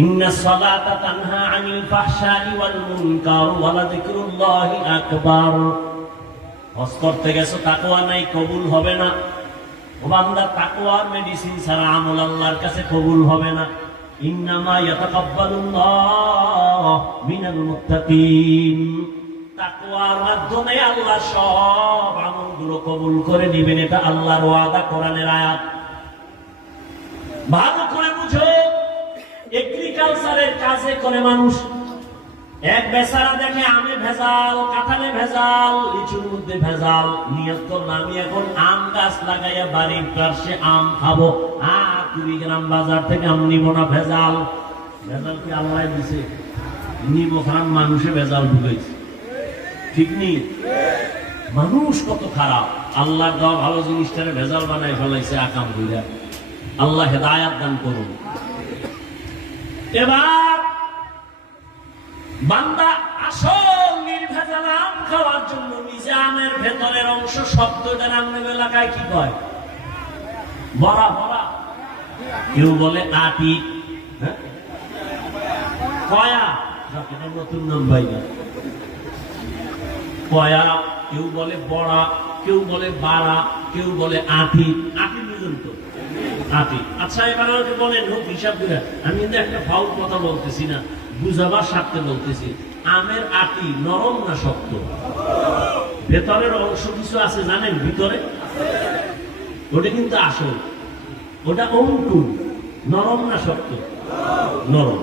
ইন্নাস সালাতা তানহা আনিল ফাহশাই ওয়াল মুনকার ওয়া লাযিকরুল্লাহি আকবার। হজ করতে গেছো, তাকওয়া নাই, কবুল হবে না। ও বান্দা, তাকওয়ার মেডিসিন ছাড়া আমল আল্লাহর কাছে কবুল হবে না। ইন্নামা ইয়াতাকাব্বালুল্লাহু মিনাল মুত্তাকিন। তাকওয়ার মাধ্যমে আল্লাহ সব আমলগুলো কবুল করে নেবেন, এটা আল্লাহর ওয়াদা, কোরআনের আয়াত। ভালো করে বুঝো, এগ্রিকালচারের কাজে করে মানুষ। এক বেচারা দেখে আমে ভেজাল, কাঁঠালে ভেজাল, লিচুর মধ্যে ভেজাল, নিয়ত করল আমি এখন আম গাছ লাগাইয়া বাড়ির পাশে আম খাবো, আর 2 গ্রাম বাজার থেকে আম নিব না। ভেজাল ভেজাল কি আল্লাহ দিছে? নিব খারাপ মানুষে ভেজাল ঢুকেছে, ঠিক নেই? মানুষ কত খারাপ, আল্লাহর দেওয়া ভালো জিনিসটারে ভেজাল বানাই ফেলাইছে আকাম হইয়া। আল্লাহ হেদায়াত দান করুন। এবার বান্দা আসল নির্ভেজাল আম খাওয়ার জন্য নিজে আমের ভেতরের অংশ শব্দটা আমাদের এলাকায় কি কয়? বড়া বড়া, কেউ বলে আটি, কয়া, নতুন নাম ভাইয়া, কয়া, কেউ বলে বড়া, কেউ বলে বাড়া, কেউ বলে আটি। আটি বুঝুন তো, আটি। আচ্ছা, এবার আমাকে বলেন, হোক হিসাব করে, আমি কিন্তু একটা ফাউল কথা বলতেছি না, বুঝাবার স্বার্থে বলতেছি। আমের আটি নরম না শক্ত? ভেতরের অংশ কিছু আছে জানেন, ভিতরে ওটা কিন্তু আসল, ওটা অঙ্কুর। নরম না শক্ত? নরম।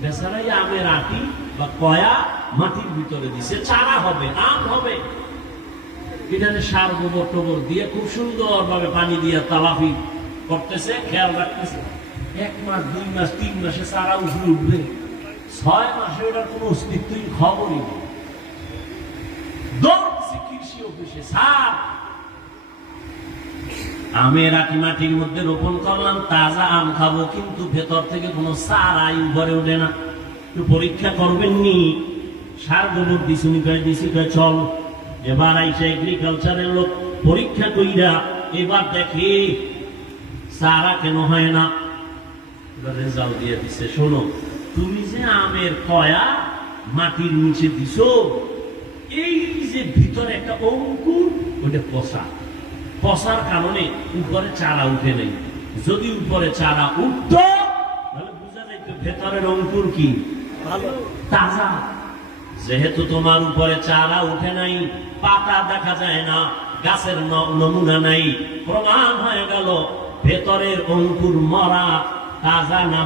বেচারাই আমের আটি বা কয়া মাটির ভিতরে দিছে, চারা হবে, আম হবে। এখানে সার গোবর টোবর দিয়ে খুব সুন্দর ভাবে পানি দিয়ে তালাফি করতেছে, খেয়াল রাখতেছে। 1 মাস 2 মাস 3 মাসে চারা উঠে উঠবে, 6 মাসে ওটার কোন অস্তিত্বই খবরই নেই। দৌড়ছে কৃষি অফিসে, স্যার আমের আটি মাটির মধ্যে রোপণ করলাম, তাজা আম খাবো, কিন্তু ভেতর থেকে কোনো চারাই উপরে ওঠে না, একটু পরীক্ষা করবেন নি? সার গোবর দিছুনি কয়ে দিছি, কয়ে চল। এবার আইসা এগ্রিকালচারের লোক পরীক্ষা কইরা এবার দেখে চারা কেন হয় না, রেজাল্ট দিয়ে দিছে, শোনো তুমি যে আমের কয়া মাটির নিচে দিছো, এই যে ভিতরে একটা অঙ্কুর, ওটা পচা, পচার কারণে উপরে চারা উঠে নেই। যদি উপরে চারা উঠত তাহলে বোঝা যাইত ভেতরের অঙ্কুর কি ভালো, তাজা। যেহেতু তোমার উপরে চারা উঠে নাই, পাতা দেখা যায় না, গাছের নমুনা নাই, প্রমাণ হয়ে গেল ভেতরের অঙ্কুর মরা, তাজা না।